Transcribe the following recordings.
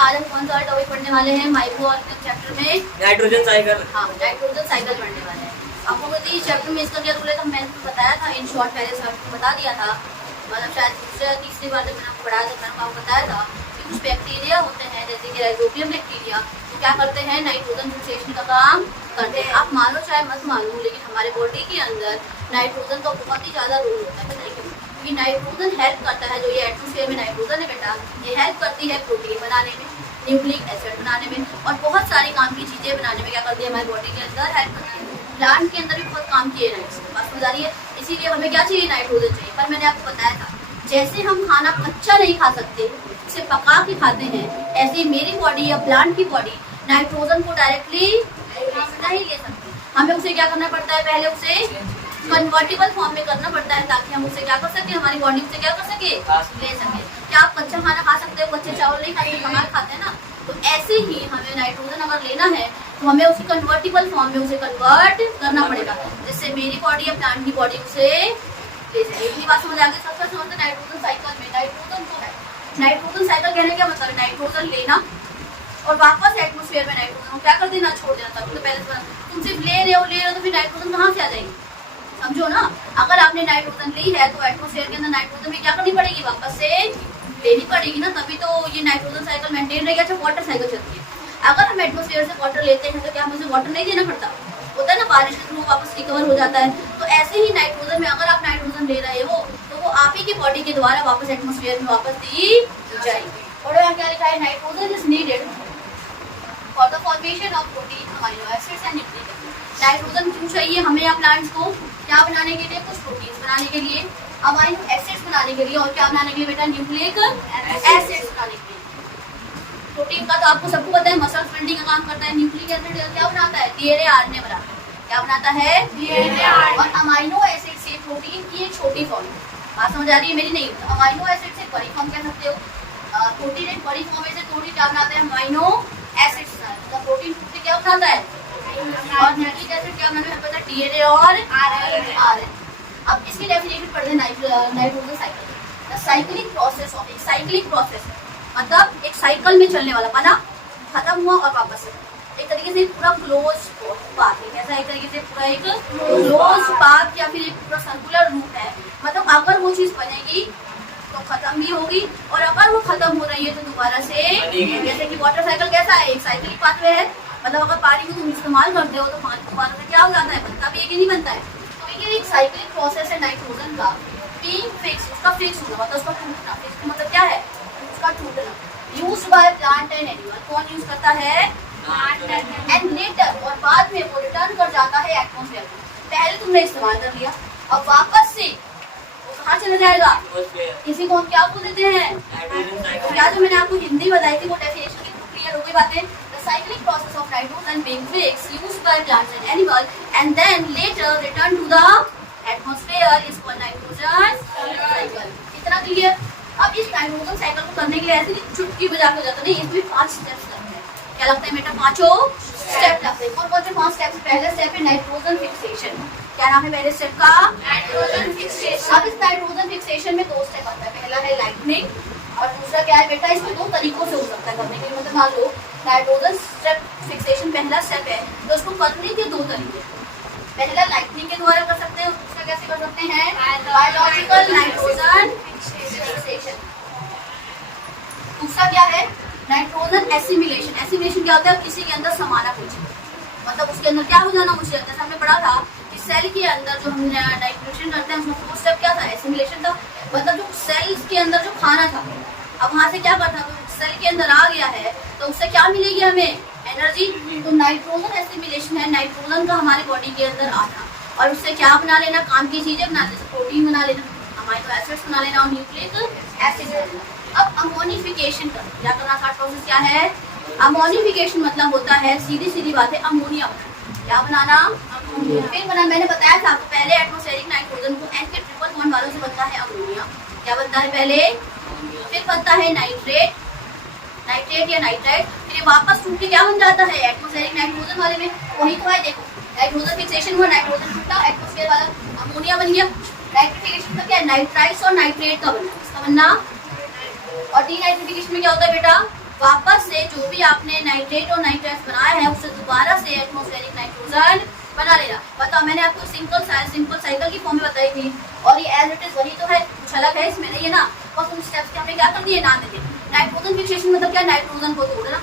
आज हम कौन सा टॉपिक पढ़ने वाले हैं? माइक्रो ऑर्गेनिज्म चैप्टर में नाइट्रोजन साइकिल। हाँ, नाइट्रोजन साइकिल पढ़ने वाले हैं। आपको पता है चैप्टर में इसका क्या रूल है? तो मैंने आपको बताया था इन शॉर्ट, पहले से आपको बता दिया था, मतलब शायद दूसरी या तीसरी बार जब मैंने आपको पढ़ाया था मैंने आपको बताया था कि कुछ बैक्टीरिया होते हैं जैसे कि राइजोबियम बैक्टीरिया, तो क्या करते हैं? नाइट्रोजन फिक्सेशन का काम करते हैं। आप मानो चाहे मत मानो, लेकिन हमारे बॉडी के अंदर नाइट्रोजन का बहुत ही ज़्यादा रोल होता है। पता है क्यों? क्योंकि नाइट्रोजन हेल्प करता है, जो ये एटमोस्फेयर में नाइट्रोजन है बेटा, ये हेल्प करती है प्रोटीन बनाने में, न्यूक्लिक एसिड बनाने में और बहुत सारी काम की चीज़ें बनाने में क्या करती है? हमारी बॉडी के अंदर हेल्प करती है। प्लांट के अंदर भी बहुत काम किए हैं, बात समझ आ रही है? इसीलिए हमें क्या चाहिए? नाइट्रोजन चाहिए। पर मैंने आपको बताया था जैसे हम खाना कच्चा नहीं खा सकते, इसे पका के खाते हैं, ऐसे ही मेरी बॉडी या प्लांट की बॉडी नाइट्रोजन को डायरेक्टली नहीं ले सकती। हमें उसे क्या करना पड़ता है? पहले उसे कन्वर्टेबल फॉर्म में करना पड़ता है ताकि हम उसे क्या कर सके, हमारी बॉडी उसे क्या कर सके? ले सके। क्या आप कच्चा खाना खा सकते हो? कच्चे चावल नहीं खाते, पका खाते हैं ना। तो ऐसे ही हमें नाइट्रोजन अगर लेना है तो हमें उसे कन्वर्टेबल फॉर्म में उसे कन्वर्ट करना पड़ेगा, जिससे मेरी बॉडी या प्लांट की बॉडी उसे ले सके। इतनी बात समझ आ गई? सबका समझते नाइट्रोजन साइकिल में नाइट्रोजन को है। नाइट्रोजन साइकिल कहने का मतलब नाइट्रोजन लेना और वापस एटमोस्फेयर में नाइट्रोजन को क्या कर देना? छोड़ देना। तभी तो पहले तुम सिर्फ ले रहे हो तो फिर नाइट्रोजन कहाँ से आ जाएगी? समझो ना, अगर आपने नाइट्रोजन ली है तो एटमोस्फेयर के अंदर नाइट्रोजन भी क्या करनी पड़ेगी? वापस से लेनी पड़ेगी ना, तभी तो ये नाइट्रोजन साइकिल मेंटेन रहेगी। अच्छा, वाटर साइकिल चलती है। अगर हम एटमोस्फेयर से वाटर लेते हैं तो क्या हमें वाटर नहीं देना पड़ता? होता है ना, बारिश के थ्रू वापस रिकवर हो जाता है। तो ऐसे ही नाइट्रोजन में अगर आप नाइट्रोजन ले रहे हो तो वो आप ही की बॉडी के द्वारा वापस एटमोस्फेयर में वापस दी जाएगी। और यहाँ क्या लिखा है? Nitrogen is needed for the formation of protein, amino acids and nucleic acid. Nitrogen क्यों चाहिए हमें या प्लांट्स को? क्या बनाने के लिए? कुछ प्रोटीन बनाने के लिए, अमीनो एसिड्स बनाने के लिए, और क्या बनाने के लिए बेटा? न्यूक्लिक एसिड्स बनाने के लिए। प्रोटीन का तो आपको सबको पता है, मसल्स बिल्डिंग का काम करता है। न्यूक्लिक एसिड क्या बनाता है? डीएनए आरएनए बनाता है। क्या बनाता है? DNA RNA. और अमीनो एसिड से प्रोटीन की एक छोटी फॉर्म, बात समझ आ रही है मेरी? नहीं, अमीनो एसिड से बड़ी फॉर्म कह सकते हो। प्रोटीन एक बड़ी फॉर्म में से थोड़ी क्या बनाते हैं? Amino acids. मतलब प्रोटीन टूट के क्या बनाता है? और न्यूक्लिक एसिड क्या बनाता है? पता है? डीएनए और आरएनए। अब इसकी डेफिनेशन पढ़ते हैं nitrogen cycle. The cyclic process of, एक साइक्लिक प्रोसेस है, मतलब एक साइकिल में चलने वाला, बना, खत्म हुआ और वापस एक तरीके से पूरा क्लोज पाथ है। कैसा? एक तरीके से पूरा एक क्लोज पाथ या फिर एक पूरा सर्कुलर रूट है। मतलब अगर वो चीज बनेगी तो खत्म भी होगी, और अगर वो खत्म हो रही है तो दोबारा से, जैसे कि वाटर साइकिल कैसा है? एक साइक्लिक पाथवे है। मतलब अगर पानी को तुम इस्तेमाल करते हो तो पानी दोबारा से क्या हो जाता है? बनता भी है कि नहीं बनता है? तो ये एक साइक्लिक प्रोसेस है नाइट्रोजन का। बीइंग फिक्स, उसका फिक्स होना मतलब उसका टूटना। फिक्स मतलब क्या है? उसका टूटना। Used by plant and animal, कौन यूज करता है? प्लांट एंड लेटर, और बाद में वो रिटर्न कर जाता है एटमॉस्फेयर में। पहले तुमने इस्तेमाल कर लिया, अब वापस से वो कहाँ चला जाएगा? किसी को हम क्या बोल देते हैं? तो क्या जो मैंने आपको हिंदी बताई थी वो डेफिनेशन की क्लियर हो गई बातें? The cyclic process of nitrogen being fixed, used by plants and animals, and then later return to the atmosphere is called nitrogen cycle. इतना क्लियर? अब इस नाइट्रोजन साइकिल को करने के लिए ऐसे नहीं चुटकी बजा के जाता नहीं, इसमें 5 स्टेप्स लगते हैं। क्या लगता है बेटा? 5 स्टेप लगते हैं। कौन कौन से 5 स्टेप्स? पहले स्टेप है नाइट्रोजन फिक्सेशन। क्या नाम है पहले स्टेप का? Nitrogen fixation. अब इस नाइट्रोजन फिक्सेशन में 2 स्टेप आता है। पहला है लाइटनिंग और दूसरा क्या है बेटा? इसमें 2 तरीकों से हो सकता है करने के लिए। मतलब मान लो नाइट्रोजन स्टेप फिक्सेशन पहला स्टेप है तो उसको करने के 2 तरीके। पहला लाइटनिंग के द्वारा कर सकते हैं, दूसरा कैसे कर सकते हैं? Biological nitrogen fixation. दूसरा क्या है? Nitrogen assimilation. एसिमिलेशन क्या होता है? किसी के अंदर समाना कुछ, मतलब उसके अंदर क्या हो जाना? मुझे जैसे हमने पढ़ा था कि सेल के अंदर जो हम नाइट्रोजन करते हैं उसमें 4 स्टेप क्या था? एसिमिलेशन था। मतलब जो सेल्स के अंदर जो खाना था, अब वहां से क्या करता? तो सेल के अंदर आ गया है तो उससे क्या मिलेगी हमें? एनर्जी। तो नाइट्रोजन एसिमिलेशन है नाइट्रोजन का हमारी बॉडी के अंदर आना, और उससे क्या बना लेना? काम की चीजें बना लेना, प्रोटीन बना लेना, अमीनो एसिड्स बना लेना और न्यूक्लिक एसिड बना लेना। अब अमोनिफिकेशन क्या करना? थर्ड प्रोसेस क्या है? अमोनिफिकेशन मतलब होता है सीधी सीधी बात है अमोनिया। क्या बनाना? अमोनिया। फिर बना, मैंने बताया था आपको पहले एटमॉस्फेरिक नाइट्रोजन को N के ट्रिपल बॉन्ड वालों से बनता है अमोनिया। क्या बनता है पहले? फिर बनता है नाइट्रेट, नाइट्रेट या नाइट्राइट। फिर ये वापस टूट के क्या बन जाता है? एटमॉस्फेरिक नाइट्रोजन वाले में। वही तो है, देखो नाइट्रोजन फिक्सेशन हुआ, नाइट्रोजन टूटा, एटमॉस्फेयर वाला अमोनिया बन गया। नाइट्रिफिकेशन का क्या है? नाइट्राइट्स और नाइट्रेट का बनना, इसका बनना। और डीनाइट्रिफिकेशन में क्या होता है बेटा? वापस से जो भी आपने नाइट्रेट और नाइट्राइट्स बनाया है उससे दोबारा से एटमॉस्फेरिक नाइट्रोजन बना लेना। बताओ, मैंने आपको सिंपल साइकिल की फॉर्म में बताई थी और ये एज इट इज वही तो है, कुछ अलग है इसमें नहीं है ना। बस उन स्टेप्स के हमने क्या कर दिए, नाम दे दिए। नाइट्रोजन फिक्सेशन मतलब क्या, नाइट्रोजन को तोड़ना।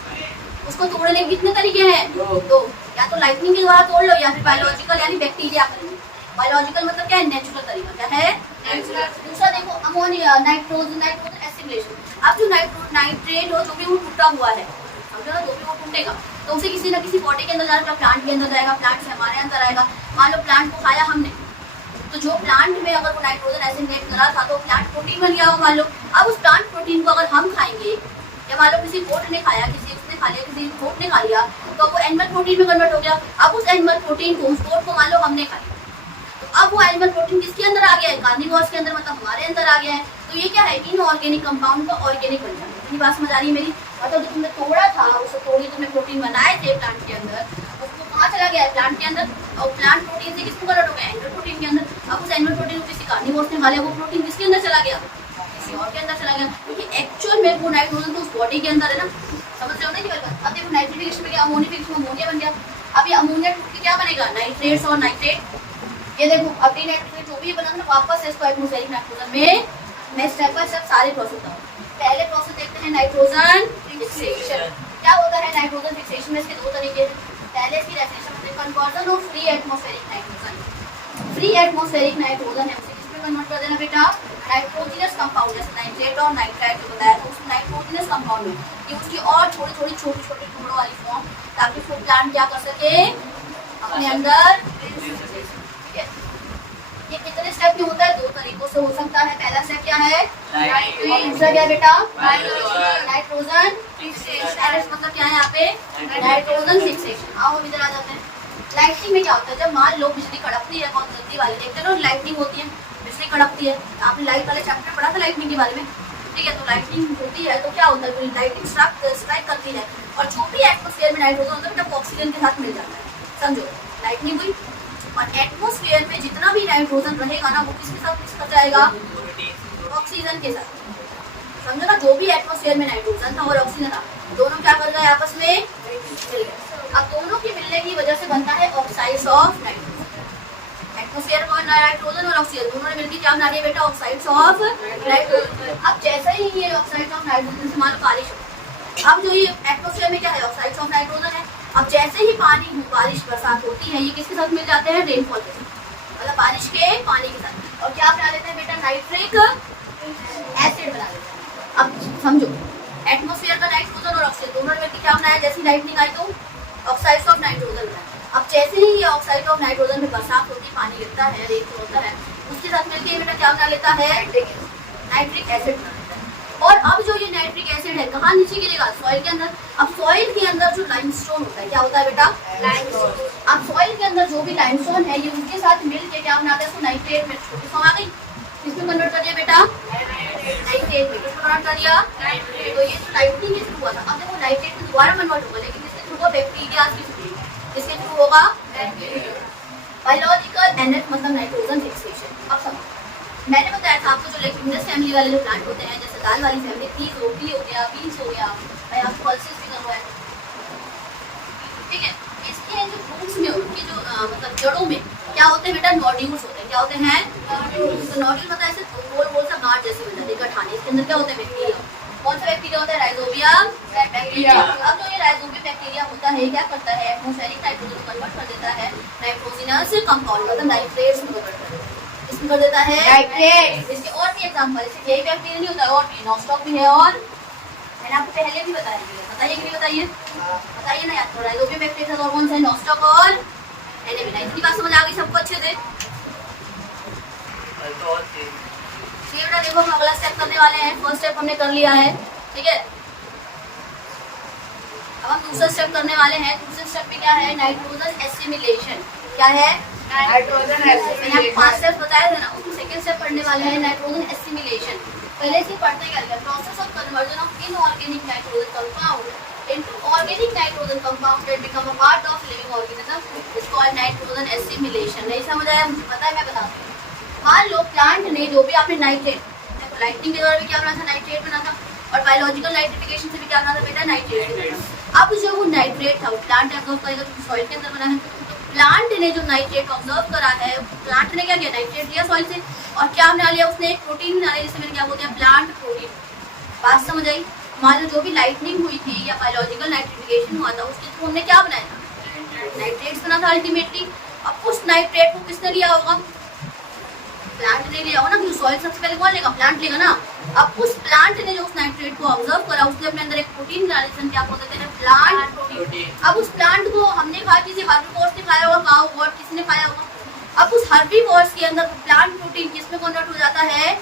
उसको तोड़ने के कितने तरीके हैं, दो। या तो लाइटनिंग के द्वारा तोड़ लो या फिर बायोलॉजिकल यानी बैक्टीरिया करेंगे। बायोलॉजिकल मतलब क्या है, नेचुरल तरीका। क्या है, नेचुरल। दूसरा देखो अमोनिया, नाइट्रोजन एसिमिलेशन। अब जो नाइट्रेट हो जो भी वो टूटा हुआ है, समझो ना, जो भी वो टूटेगा तो उसे किसी ना किसी पॉटी के अंदर जाएगा, प्लांट के अंदर जाएगा, प्लांट से हमारे अंदर आएगा। मान लो प्लांट को खाया हमने, तो जो प्लांट में अगर वो नाइट्रोजन एसिमिलेट करा था तो प्लांट प्रोटीन बन गया हो मान लो। अब उस प्लांट प्रोटीन को अगर हम खाएंगे, या मान लो किसी गोट ने खाया, किसी उसने खा लिया, किसी गोट ने खा लिया, तो वो एनिमल प्रोटीन में कन्वर्ट हो गया। अब उस एनिमल प्रोटीन को, उस गोट को मान लो हमने खा लिया, तो अब वो एनिमल प्रोटीन किसके अंदर आ गया है, कार्निवोर्स के अंदर, मतलब हमारे अंदर आ गया है। तो ये क्या है, इनऑर्गेनिक कंपाउंड का ऑर्गेनिक बन जाता है। इतनी बात समझ आ रही है मेरी। मतलब जो तुमने तोड़ा था, उसे तोड़ी तुमने प्रोटीन बनाए थे प्लांट के अंदर, उसको कहाँ चला गया है, प्लांट के अंदर, और प्लांट प्रोटीन से किसको कन्वर्ट हो गया, एनिमल प्रोटीन के अंदर। अब उस एनिमल प्रोटीन को किसी कार्निवोर्स ने खा लिया, वो प्रोटीन किसके अंदर चला गया, किसी और के अंदर चला गया, क्योंकि एक्चुअल में वो नाइट्रोजन तो उस बॉडी के अंदर है ना। समझ रहे हो ना कि अब देखो नाइट्रिफिकेशन में क्या, अमोनिफिकेशन में अमोनिया बन गया। अब ये अमोनिया टूट के क्या बनेगा, नाइट्रेट्स और नाइट्रेट। ये देखो अब नाइट्रेट जो भी बना ना, वापस से इसको एटमॉस्फेरिक नाइट्रोजन में मैं स्टेप बाय स्टेप सारे प्रोसेस बताऊँ। पहले प्रोसेस देखते हैं नाइट्रोजन फिक्सेशन। क्या होता है नाइट्रोजन फिक्सेशन में, इसके दो तरीके हैं। पहले इसकी डेफिनेशन होती है conversion of free atmospheric nitrogen. Free atmospheric nitrogen है उसे किसमें कन्वर्ट कर देना बेटा, नाइट्रोजनस कंपाउंड, जैसे नाइट्रेट और नाइट्राइट जो बताया था, उस नाइट्रोजनस कंपाउंड में ये उसकी और छोटी छोटी टुकड़ों वाली फॉर्म, ताकि उसको प्लांट क्या कर सके, अपने अंदर। ठीक है, ये कितने स्टेप में होता है, दो तरीकों से हो सकता है। पहला स्टेप क्या है, और दूसरा क्या है बेटा, नाइट्रोजन फिक्सेशन। मतलब क्या है यहाँ पे, नाइट्रोजन फिक्सेशन। आओ इधर आ जाते हैं। लाइटनिंग में क्या होता है, जब मान लो बिजली कड़कती है, बहुत जल्दी वाली देखते हैं ना, लाइटनिंग होती है, बिजली कड़कती है। आपने लाइट वाले चैप्टर पढ़ा था लाइटनिंग के बारे में, ठीक है। तो लाइटनिंग होती है तो क्या होता है, लाइटिंग स्ट्राइक करती है, और जो भी एटमॉस्फेयर में नाइट्रोजन होता है बेटा वो ऑक्सीजन के साथ मिल जाता है। समझो, लाइटनिंग हुई और एटमॉस्फेयर में जितना भी नाइट्रोजन रहेगा ना, वो किसके साथ मिक्स कर जाएगा, ऑक्सीजन के साथ। समझो ना, जो भी एटमॉस्फेयर में नाइट्रोजन था और ऑक्सीजन था, दोनों क्या कर गए, आपस में मिल गए। अब दोनों के मिलने की वजह से बनता है ऑक्साइड्स ऑफ नाइट्रोजन। एटमॉस्फेयर में नाइट्रोजन और ऑक्सीजन दोनों ने मिलकर क्या बना दिया बेटा, ऑक्साइड्स ऑफ नाइट्रोजन। अब जैसे ही ये ऑक्साइड्स ऑफ नाइट्रोजन से मान लो बारिश हो, अब जो ये एटमॉस्फेयर में क्या है, ऑक्साइड्स ऑफ नाइट्रोजन है। अब जैसे ही पानी, बारिश, बरसात होती है, ये किसके साथ मिल जाते हैं, रेनफॉल के साथ, मतलब बारिश के पानी के साथ, और क्या बना लेते हैं बेटा, नाइट्रिक एसिड बना लेते हैं। अब समझो, एटमॉस्फेयर का नाइट्रोजन और ऑक्सीजन दोनों ने मिलकर क्या बनाया, जैसी लाइटनिंग आई तो ऑक्साइड्स ऑफ नाइट्रोजन बनाया। अब जैसे ही ये ऑक्साइड ऑफ नाइट्रोजन में बरसात होती है, पानी गिरता है, रेनफॉल होता है, उसके साथ मिलकर बेटा क्या बना लेता है, नाइट्रिक एसिड बना लेता है। और अब जो ये नाइट्रिक एसिड है कहाँ नीचे गिरेगा, सॉइल के अंदर। अब सॉइल के अंदर जो लाइमस्टोन होता है, क्या होता है बेटा, लाइमस्टोन। अब सॉइल के अंदर जो भी लाइमस्टोन है, ये उसके साथ मिलके क्या बनाता है, इसको नाइट्रेट में, छोटी फॉर्म आ गई, किसमें कन्वर्ट कर दिया बेटा, नाइट्रेट में। किसमें कन्वर्ट कर दिया, तो ये जो लाइटनिंग के थ्रू हुआ था, अब देखो नाइट्रेट में दोबारा कन्वर्ट होगा, लेकिन किसके थ्रू होगा, बैक्टीरिया के थ्रू। किसके थ्रू होगा, बायोलॉजिकल एनर्जी, मतलब नाइट्रोजन फिक्सेशन। अब समझो, मैंने बताया था आपको जो लेग्यूमिनस फैमिली वाले जो प्लांट होते हैं, जैसे दाल वाली फैमिली, पीस हो गया, बीन्स हो गया, मैं आपको पल्सेस भी करवाया, ठीक है। इसके जो रूट्स में, उनके जो मतलब जड़ों में क्या होते हैं बेटा, नोड्यूल्स होते हैं। क्या होते हैं, तो नोड्यूल मतलब ऐसे गोल सा गांठ जैसे बन जाते हैं, गठाने। इसके अंदर क्या होते हैं, बैक्टीरिया। कौन सा बैक्टीरिया होता है, राइजोबियम बैक्टीरिया। अब जो ये राइजोबियम बैक्टीरिया होता है, क्या करता है, एटमॉस्फेरिक नाइट्रोजन को कन्वर्ट कर देता है नाइट्रोजनस कंपाउंड, मतलब नाइट्रेट्स में कन्वर्ट कर देता है। इसमें कर देता है नाइट्रेट। इसके और भी एग्जांपल, इससे यही बैक्टीरिया नहीं होता है, और भी नॉस्टॉक भी है, और मैंने आपको पहले भी बताया है। बताइए कि नहीं बताइए, बताइए ना यार। थोड़ा राइजोबियम बैक्टीरिया और कौन सा है, नॉस्टॉक और एनेमिना। इतनी बात समझ आ गई सबको अच्छे से। बेटा देखो, हम अगला स्टेप करने वाले हैं। फर्स्ट स्टेप हमने कर लिया है, ठीक है। अब हम दूसरा स्टेप करने वाले हैं। दूसरे स्टेप में क्या है, नाइट्रोजन एसिमिलेशन। क्या है, नाइट्रोजन एसिमिलेशन। मैंने आपको 5 स्टेप बताए थे ना, उसमें सेकंड स्टेप पढ़ने वाले हैं नाइट्रोजन एसिमिलेशन। पहले से पढ़ते क्या, process of conversion of inorganic nitrogen compound into organic nitrogen compound that become a part of living organism is called nitrogen assimilation. नहीं समझ आया, मुझे पता है, मैं बताती हूँ। मान लो प्लांट ने जो भी आपने नाइट्रेट, लाइटनिंग के द्वारा भी क्या बना था, नाइट्रेट बना था, और बायोलॉजिकल नाइट्रिफिकेशन से भी क्या बना था बेटा, नाइट्रेट। अब जो वो नाइट्रेट था वो प्लांट ऑब्जर्व करेगा, सॉइल के अंदर बना है, तो प्लांट ने जो नाइट्रेट ऑब्जर्व करा है, प्लांट ने क्या किया, नाइट्रेट लिया सॉइल से और क्या बना लिया उसने, एक प्रोटीन बना लिया, जिसे मैंने क्या बोलते हैं, प्लांट प्रोटीन। बात समझ आई? मान लो जो भी लाइटनिंग हुई थी या बायोलॉजिकल नाइट्रिफिकेशन हुआ था उसके थ्रू हमने क्या बनाया था, नाइट्रेट्स बना था अल्टीमेटली। अब उस नाइट्रेट को किसने लिया होगा, प्लांट ने लिया होगा ना, क्योंकि सॉइल सबसे पहले कौन लेगा, प्लांट लेगा ना। अब उस प्लांट ने जो उस नाइट्रेट को ऑब्जर्व करा उसने अपने अंदर एक प्रोटीन डाला, जिसे क्या बोलते हैं, प्लांट प्रोटीन। अब उस प्लांट को हमने खाया, किसी हार्बीवोर्स ने खाया होगा, काऊ गॉड किसने खाया होगा। अब उस हार्बीवोर्स के अंदर प्लांट प्रोटीन किसमें कन्वर्ट हो जाता है,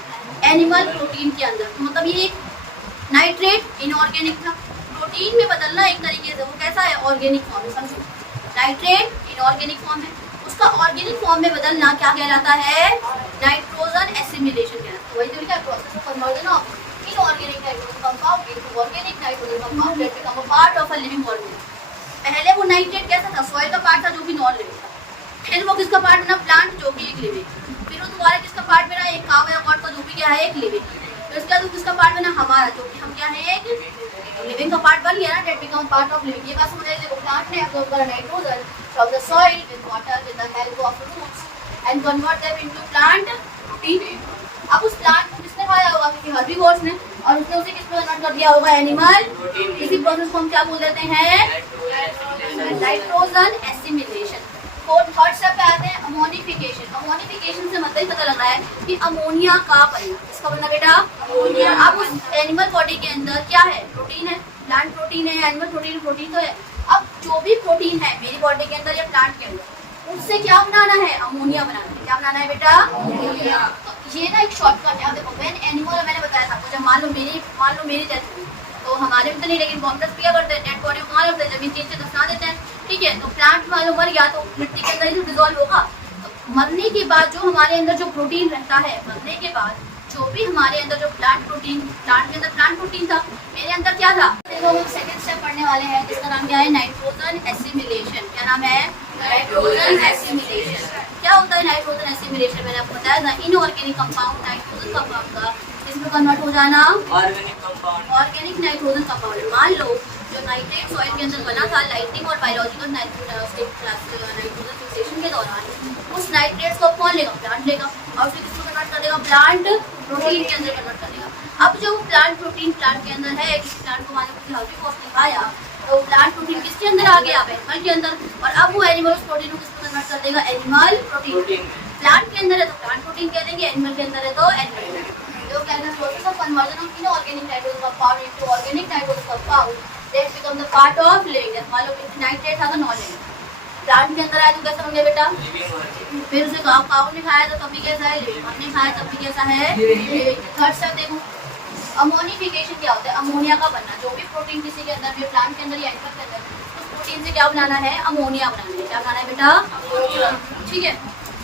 एनिमल प्रोटीन के अंदर। तो मतलब ये नाइट्रेट इनऑर्गेनिक था, प्रोटीन में बदलना एक तरीके से वो कैसा है, ऑर्गेनिक फॉर्म, समझो। नाइट्रेट इनऑर्गेनिक फॉर्म है, उसका ऑर्गेनिक फॉर्म में बदलना क्या कहलाता है, नाइट्रोजन एसिमिलेशन कहलाता है। वही तो लिखा है, process of conversion of inorganic nitrogen compound into organic nitrogen compound that become a part of a living organism. पहले वो नाइट्रेट कैसा था, सॉइल का पार्ट था जो कि नॉन लिविंग था, फिर वो किसका पार्ट बना, प्लांट जो कि एक लिविंग, फिर वो दोबारा किसका पार्ट बना, एक काऊ या गॉड का जो भी क्या है, एक लिविंग, फिर उसके बाद किसका पार्ट बना, हमारा जो कि हम क्या है, लिविंग का पार्ट बन गया ना, that become part of living. ये बात समझ आइए, देखो प्लांट ने एब्जॉर्ब करा nitrogen from the soil with water with the help of roots and convert them into plant protein. अब उस प्लांट को किसने खाया होगा, किसी हर्बीवोर्स ने, और उसने उसे किस में कन्वर्ट कर दिया होगा, एनिमल। इसी प्रोसेस को हम क्या बोल देते हैं, नाइट्रोजन एसिमिलेशन। और थर्ड स्टेप पे आते हैं अमोनिफिकेशन। अमोनिफिकेशन से मतलब पता लग रहा है कि अमोनिया का बनना, इसका बनना बेटा अमोनिया। अब उस एनिमल बॉडी के अंदर क्या है, प्रोटीन है, प्लांट प्रोटीन है, एनिमल प्रोटीन, प्रोटीन तो है। अब जो भी प्रोटीन है मेरी बॉडी के अंदर या प्लांट के अंदर, उससे क्या बनाना है, अमोनिया बनाना है। क्या बनाना है बेटा, अमोनिया। तो ये ना एक शॉर्टकट है। देखो व्हेन एनिमल, मैंने बताया था जब मान लो मेरी डेथ हुई, तो हमारे में तो नहीं, लेकिन बॉम्बेस क्या करते हैं, डेड बॉडी को कहाँ रखते हैं, जमीन चीज से दफना देते हैं, ठीक है। तो प्लांट मान लो मर गया तो मिट्टी के अंदर ही तो डिजोल्व होगा। तो मरने के बाद जो हमारे अंदर जो प्रोटीन रहता है, मरने के बाद जो भी हमारे अंदर जो प्लांट के अंदर प्लांट प्रोटीन था, मेरे अंदर क्या था, देखो हम सेकंड स्टेप पढ़ने वाले हैं जिसका नाम क्या है, नाइट्रोजन एसिमिलेशन। क्या नाम है, नाइट्रोजन एसिमिलेशन। क्या होता है नाइट्रोजन एसिमिलेशन, मैंने आपको बताया था, इनऑर्गेनिक कंपाउंड नाइट्रोजन कंपाउंड का इसमें कन्वर्ट हो जाना organic compound, organic nitrogen compound. मान लो जो नाइट्रेट सॉइल के अंदर बना था लाइटनिंग और बायोलॉजिकल नाइट्रोजन फिक्सेशन के दौरान, उस नाइट्रेट्स को कौन लेगा, प्लांट लेगा, और फिर किसको कन्वर्ट कर देगा, प्लांट प्रोटीन के अंदर कन्वर्ट कर देगा। अब जो प्लांट प्रोटीन प्लांट के अंदर है, किसी प्लांट को मान लो किसी हर्बीवोर्स ने खाया, तो प्लांट प्रोटीन किसके अंदर आ गया, एनिमल के अंदर, और अब वो एनिमल उस प्रोटीन को किसको कन्वर्ट कर देगा, एनिमल प्रोटीन। प्लांट के अंदर है तो प्लांट प्रोटीन कह देंगे, एनिमल के अंदर है तो एनिमल। जो कहते हैं process of conversion of inorganic nitrogen compound into organic nitrogen compound that become the part of living. मान लो नाइट्रेट था तो नॉन लिविंग, प्लांट के अंदर आया तो कैसा बन गया बेटा, फिर उसे काऊ ने खाया तो तब भी कैसा है, लिविंग, हमने खाया तब भी कैसा है, लिविंग। थर्ड स्टेप देखो अमोनिफिकेशन क्या होता है, अमोनिया का बनना। जो भी प्रोटीन किसी के अंदर भी, प्लांट के अंदर या एनिमल के अंदर, उस प्रोटीन से क्या बनाना है, अमोनिया बनाना है। क्या बनाना है बेटा, अमोनिया, ठीक है।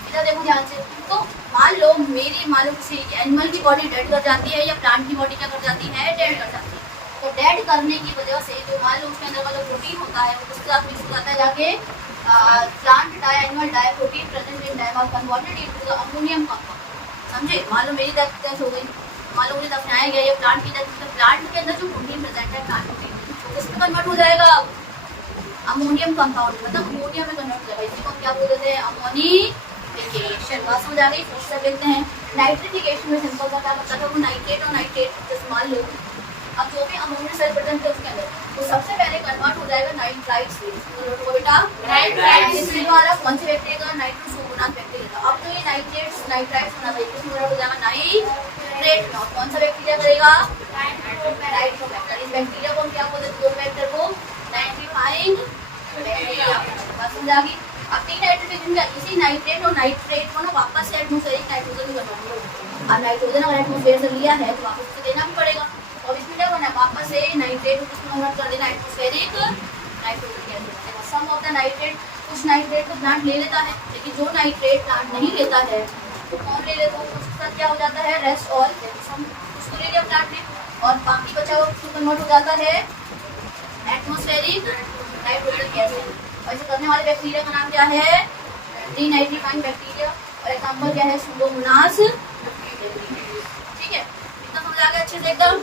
इधर देखो ध्यान से, तो मान लो किसी एनिमल की बॉडी डेड कर जाती है या प्लांट की बॉडी क्या कर जाती है, डेड कर जाती है। तो डेड करने की वजह से जो मान लो उसके अंदर का जो प्रोटीन होता है उसके साथ मिक्स हो जाता है जाके plant die animal die protein present in die are converted into the ammonium compound. समझे, मान लो मेरी डेथ हो गई, मान लो मुझे दफनाया गया, या प्लांट की डेथ, तो प्लांट के अंदर जो प्रोटीन प्रेजेंट है, प्लांट प्रोटीन, किसमें कन्वर्ट हो जाएगा, अमोनियम कंपाउंड, मतलब अमोनिया में कन्वर्ट हो जाएगा। इसी को क्या बोल देते हैं, अमोनिफिकेशन। बात समझ आ गई। फर्स्ट देखते हैं नाइट्रिफिकेशन में सिंपल सा क्या मतलब है, वो नाइट्रेट और नाइट्रेट मान लो अब जो भी अमोनियम सेल प्रेजेंट है उसके अंदर, तो सबसे पहले कन्वर्ट हो जाएगा नाइट्राइट से। तो बेटा नाइट्राइट वाला कौन से बैक्टीरिया, नाइट्रोसोमोनास बैक्टीरिया। अब तो ये नाइट्राइट्स होना चाहिए, किसमें कन्वर्ट हो जाएगा, नाइट्रेट में। और कौन सा बैक्टीरिया करेगा, नाइट्रोबैक्टर। इस बैक्टीरिया को हम क्या बोलते हैं, दो बैक्टीरिया को नाइट्रीफाइंग बैक्टीरिया। बात समझ आ गई। अब तीन नाइट्रोजन का इसी नाइट्रेट और नाइट्रेट को ना वापस से एटमॉस्फेरिक नाइट्रोजन में कन्वर्ट होगा। अब नाइट्रोजन अगर एटमॉस्फेयर से लिया है तो वापस उसे देना भी पड़ेगा, और इसमें क्या करना है, वापस से नाइट्रेट को किसमें कन्वर्ट कर देना, एटमॉस्फेरिक नाइट्रोजन के अंदर। सम ऑफ द नाइट्रेट, कुछ नाइट्रेट तो प्लांट ले लेता है, लेकिन जो नाइट्रेट प्लांट नहीं लेता है तो कौन ले लेता है, उसके साथ क्या हो जाता है, रेस्ट ऑल, उसको ले लिया प्लांट ने, और बाकी बचा हुआ उसको कन्वर्ट हो जाता है एटमॉस्फेरिक नाइट्रोजन गैस में। और इसे करने वाले बैक्टीरिया का नाम क्या है, डीनाइट्रीफाइंग बैक्टीरिया, और एग्जांपल क्या है, सुडोमोनास बैक्टीरिया। ठीक है, इतना समझ आ गया अच्छे से एकदम।